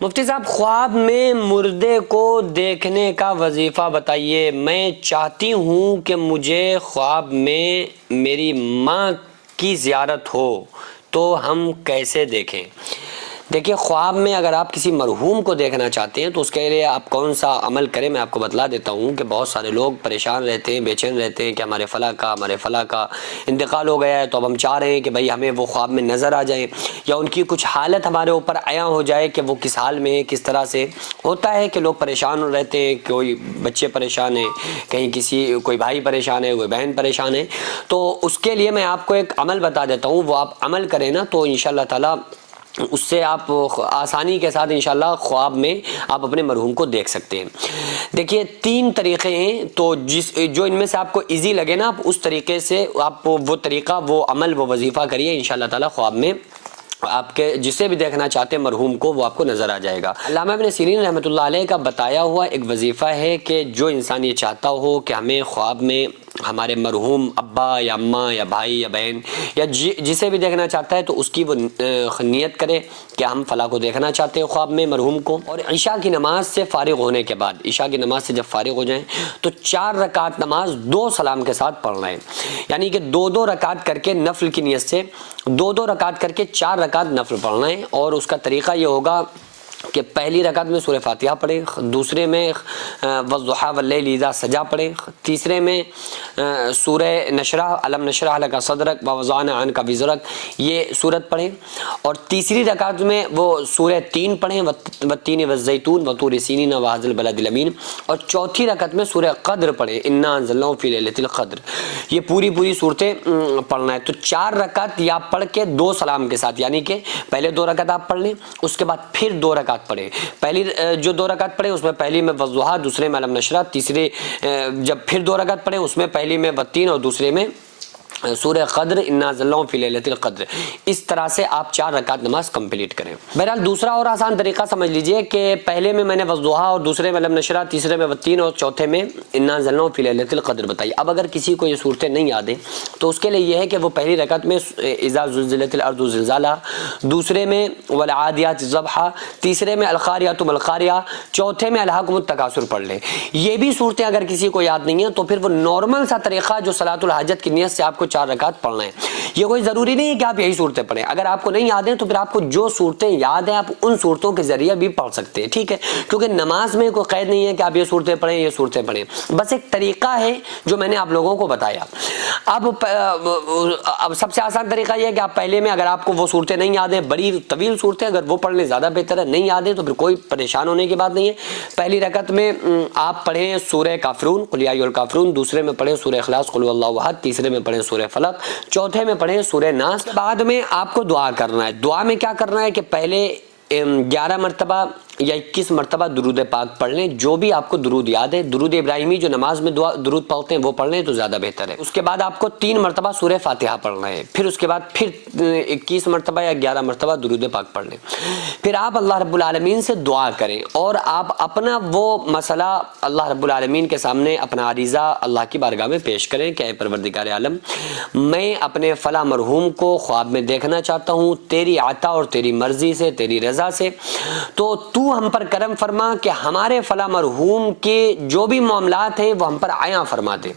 مفتی صاحب، خواب میں مردے کو دیکھنے کا وظیفہ بتائیے۔ میں چاہتی ہوں کہ مجھے خواب میں میری ماں کی زیارت ہو، تو ہم کیسے دیکھیں؟ دیکھیے، خواب میں اگر آپ کسی مرحوم کو دیکھنا چاہتے ہیں تو اس کے لیے آپ کون سا عمل کریں، میں آپ کو بتلا دیتا ہوں کہ بہت سارے لوگ پریشان رہتے ہیں، بے چین رہتے ہیں کہ ہمارے فلاں کا انتقال ہو گیا ہے، تو اب ہم چاہ رہے ہیں کہ بھئی ہمیں وہ خواب میں نظر آ جائیں، یا ان کی کچھ حالت ہمارے اوپر عیاں ہو جائے کہ وہ کس حال میں ہے، کس طرح سے ہوتا ہے کہ لوگ پریشان رہتے ہیں، کوئی بچے پریشان ہیں، کہیں کوئی بھائی پریشان ہے، کوئی بہن پریشان ہے۔ تو اس کے لیے میں آپ کو ایک عمل بتا دیتا ہوں، وہ آپ عمل کریں نا تو انشاءاللہ تعالی اس سے آپ آسانی کے ساتھ انشاءاللہ خواب میں آپ اپنے مرحوم کو دیکھ سکتے ہیں۔ دیکھیے، 3 طریقے ہیں، تو جو ان میں سے آپ کو ایزی لگے نا، آپ اس طریقے سے آپ وہ طریقہ، وہ عمل، وہ وظیفہ کریے، انشاءاللہ تعالی خواب میں آپ کے جسے بھی دیکھنا چاہتے ہیں مرحوم کو، وہ آپ کو نظر آ جائے گا۔ علامہ ابن سیرین رحمۃ اللہ علیہ کا بتایا ہوا ایک وظیفہ ہے کہ جو انسان یہ چاہتا ہو کہ ہمیں خواب میں ہمارے مرحوم ابا یا اماں یا بھائی یا بہن یا جسے بھی دیکھنا چاہتا ہے تو اس کی وہ نیت کرے کہ ہم فلاں کو دیکھنا چاہتے ہیں خواب میں مرحوم کو، اور عشاء کی نماز سے فارغ ہونے کے بعد، عشاء کی نماز سے جب فارغ ہو جائیں تو 4 رکعت نماز 2 سلام کے ساتھ پڑھنا ہے، یعنی کہ 2 رکعت کر کے نفل کی نیت سے 2 رکعت کر کے 4 رکعت نفل پڑھنا ہے۔ اور اس کا طریقہ یہ ہوگا کہ پہلی رکعت میں سورہ فاتحہ پڑھیں، دوسرے میں والضحیٰ واللیل اذا سجا پڑھیں، تیسرے میں سورہ نشرح الم نشرح لک صدرک ووضعنا عنک وزرک یہ سورت پڑھیں، اور تیسری رکعت میں وہ سورہ 3 پڑھیں، والتین والزیتون وطور سینین وہذا البلد الامین، اور چوتھی رکعت میں سورہ قدر پڑھیں، انا انزلناہ فی لیلۃ القدر۔ یہ پوری صورتیں پڑھنا ہے۔ تو 4 رکعت یا پڑھ کے 2 سلام کے ساتھ، یعنی کہ پہلے 2 رکعت آپ پڑھ لیں، اس کے بعد پھر 2 رکعت پڑھیں، پہلی جو 2 رکعت پڑھیں اس میں پہلی میں والضحیٰ، دوسرے میں الم نشرح، تیسرے جب پھر 2 رکعت پڑھیں اس میں پہلی میں والتین اور دوسرے میں سورہ قدر انا انزلناہ فی لیلۃ القدر۔ اس طرح سے آپ 4 رکعت نماز کمپلیٹ کریں۔ بہرحال دوسرا اور آسان طریقہ سمجھ لیجئے کہ پہلے میں نے والضحیٰ اور دوسرے میں الم نشرح، تیسرے میں والتین اور چوتھے میں انا انزلناہ فی لیلۃ القدر بتائی۔ اب اگر کسی کو یہ صورتیں نہیں یاد ہیں تو اس کے لیے یہ ہے کہ وہ پہلی رکعت میں اذا زلزلت الارض زلزالہا، دوسرے میں والعادیات ضبحا، تیسرے میں القاریۃ ما القاریہ، چوتھے میں الہاکم التکاثر پڑھ لیں۔ یہ بھی صورتیں اگر کسی کو یاد نہیں ہیں تو پھر وہ نارمل سا طریقہ جو صلاۃ الحاجت کی نیت سے آپ کو 4 رکعت پڑھنا ہے، یہ کوئی ضروری نہیں ہے کہ آپ یہی صورتیں پڑھیں، اگر آپ کو نہیں یاد ہیں تو پھر آپ کو جو صورتیں یاد ہیں آپ ان صورتوں کے ذریعے بھی پڑھ سکتے ہیں، ٹھیک ہے؟ کیونکہ نماز میں کوئی قید نہیں ہے کہ آپ یہ صورتیں پڑھیں، یہ صورتیں پڑھیں، بس ایک طریقہ ہے جو میں نے آپ لوگوں کو بتایا۔ اب سب سے آسان طریقہ یہ ہے کہ آپ پہلے میں اگر آپ کو وہ صورتیں نہیں یاد ہیں، بڑی طویل صورتیں، اگر وہ پڑھ لیں زیادہ بہتر ہے، نہیں یاد ہے تو پھر کوئی پریشان ہونے کی بات نہیں ہے۔ پہلی رکعت میں آپ پڑھیں سورہ کافرون قل یا ایھا الکافرون، دوسرے میں پڑھیں سورہ اخلاص قل ھو اللہ احد، تیسرے میں پڑھیں سورہ فلق، چوتھے میں پڑھیں سورہ ناس۔ بعد میں آپ کو دعا کرنا ہے۔ دعا میں کیا کرنا ہے کہ پہلے 11 مرتبہ یا 21 مرتبہ درود پاک پڑھ لیں، جو بھی آپ کو درود یاد ہے۔ درود ابراہیمی جو نماز میں درود پڑھتے ہیں وہ پڑھ لیں تو زیادہ بہتر ہے۔ اس کے بعد آپ کو 3 مرتبہ سورہ فاتحہ پڑھنا ہے، پھر اس کے بعد پھر 21 مرتبہ یا 11 مرتبہ درود پاک پڑھ لیں۔ پھر آپ اللہ رب العالمین سے دعا کریں، اور آپ اپنا وہ مسئلہ اللہ رب العالمین کے سامنے اپنا عریضہ اللہ کی بارگاہ میں پیش کریں کہ اے پروردگار عالم، میں اپنے فلاں مرحوم کو خواب میں دیکھنا چاہتا ہوں، تیری عطا اور تیری مرضی سے، تیری رضا سے، تو تو ہم پر کرم فرما کہ ہمارے فلاں مرحوم کے جو بھی معاملات ہیں وہ ہم پر عیاں فرما دے۔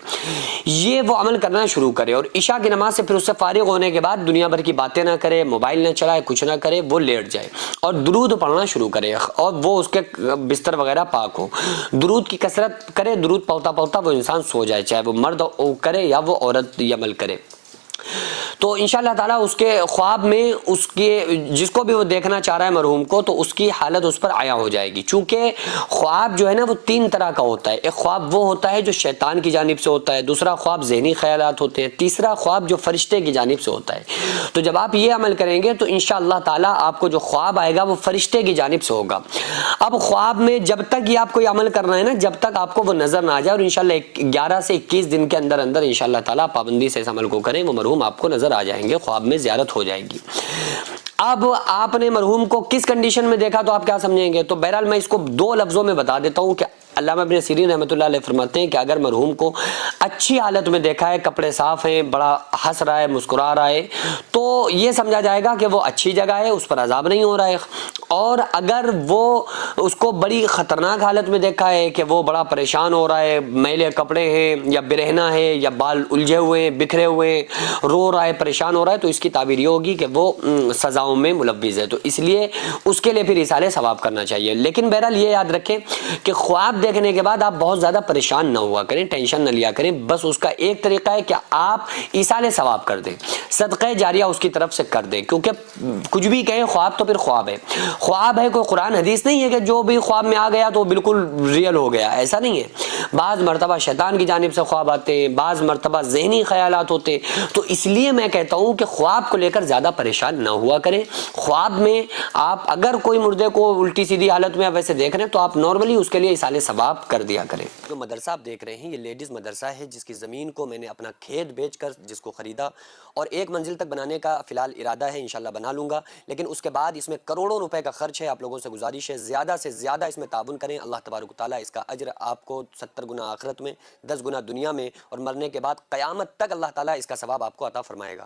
یہ وہ عمل کرنا شروع کرے، اور عشاء کی نماز سے پھر اس سے فارغ ہونے کے بعد دنیا بھر کی باتیں نہ کرے، موبائل نہ چلائے، کچھ نہ کرے، وہ لیٹ جائے اور درود پڑھنا شروع کرے، اور وہ اس کے بستر وغیرہ پاک ہو، درود کی کثرت کرے، درود پڑھتا پڑھتا وہ انسان سو جائے، چاہے وہ مرد کرے یا وہ عورت یہ عمل کرے۔ تو انشاءاللہ تعالیٰ اس کے خواب میں اس کے جس کو بھی وہ دیکھنا چاہ رہا ہے مرحوم کو، تو اس کی حالت اس پر عیاں ہو جائے گی۔ چونکہ خواب جو ہے نا وہ 3 طرح کا ہوتا ہے۔ ایک خواب وہ ہوتا ہے جو شیطان کی جانب سے ہوتا ہے، دوسرا خواب ذہنی خیالات ہوتے ہیں، تیسرا خواب جو فرشتے کی جانب سے ہوتا ہے۔ تو جب آپ یہ عمل کریں گے تو انشاءاللہ تعالیٰ آپ کو جو خواب آئے گا وہ فرشتے کی جانب سے ہوگا۔ اب خواب میں جب تک یہ آپ کو یہ عمل کرنا ہے نا، جب تک آپ کو وہ نظر نہ آ جائے، اور انشاءاللہ 11 سے 21 دن کے اندر اندر انشاءاللہ تعالیٰ پابندی سے اس عمل کو کریں، وہ مرحوم آپ کو نظر آ جائیں گے، خواب میں زیارت ہو جائے گی۔ اب آپ نے مرحوم کو کس کنڈیشن میں دیکھا تو آپ کیا سمجھیں گے؟ تو بہرحال میں اس کو 2 لفظوں میں بتا دیتا ہوں کہ علامہ ابن سیرین رحمۃ اللہ علیہ فرماتے ہیں کہ اگر مرحوم کو اچھی حالت میں دیکھا ہے، کپڑے صاف ہیں، بڑا ہنس رہا ہے، مسکرا رہا ہے، تو یہ سمجھا جائے گا کہ وہ اچھی جگہ ہے، اس پر عذاب نہیں ہو رہا ہے۔ اور اگر وہ اس کو بڑی خطرناک حالت میں دیکھا ہے کہ وہ بڑا پریشان ہو رہا ہے، میلے کپڑے ہیں یا برہنہ ہے یا بال الجھے ہوئے ہیں، بکھرے ہوئے ہیں، رو رہا ہے، پریشان ہو رہا ہے، تو اس کی تعبیر یہ ہوگی کہ وہ سزاؤں میں ملوث ہے، تو اس لیے اس کے لیے پھر ایصال ثواب کرنا چاہیے۔ لیکن بہرحال یہ یاد رکھیں کہ خواب دیکھنے کے بعد آپ بہت زیادہ پریشان نہ ہوا کریں، ٹینشن نہ لیا کریں، بس اس کا ایک طریقہ ہے کہ آپ ایصال ثواب کر دیں، صدقہ جاریہ اس کی طرف سے کر دیں، کیونکہ کچھ بھی کہیں خواب تو پھر خواب ہے، خواب ہے کوئی قرآن حدیث نہیں ہے کہ جو بھی خواب میں آ گیا تو بالکل ریئل ہو گیا، ایسا نہیں ہے۔ بعض مرتبہ شیطان کی جانب سے خواب آتے ہیں، بعض مرتبہ ذہنی خیالات ہوتے ہیں، تو اس لیے میں کہتا ہوں کہ خواب کو لے کر زیادہ پریشان نہ ہوا کریں۔ خواب میں آپ اگر کوئی مردے کو الٹی سیدھی حالت میں ویسے دیکھ رہے ہیں تو آپ نارملی اس کے لیے ایصال ثواب کر دیا کریں۔ جو مدرسہ آپ دیکھ رہے ہیں یہ لیڈیز مدرسہ ہے، جس کی زمین کو میں نے اپنا کھیت بیچ کر جس کو خریدا اور 1 منزل تک بنانے کا فی الحال ارادہ ہے، انشاءاللہ بنا لوں گا، لیکن اس کے بعد اس میں کروڑوں روپے کا خرچ ہے۔ آپ لوگوں سے گزارش ہے زیادہ سے زیادہ اس میں تعاون کریں، اللہ تبارک و تعالیٰ اس کا اجر آپ کو 70 گنا آخرت میں، 10 گنا دنیا میں، اور مرنے کے بعد قیامت تک اللہ تعالیٰ اس کا ثواب آپ کو عطا فرمائے گا۔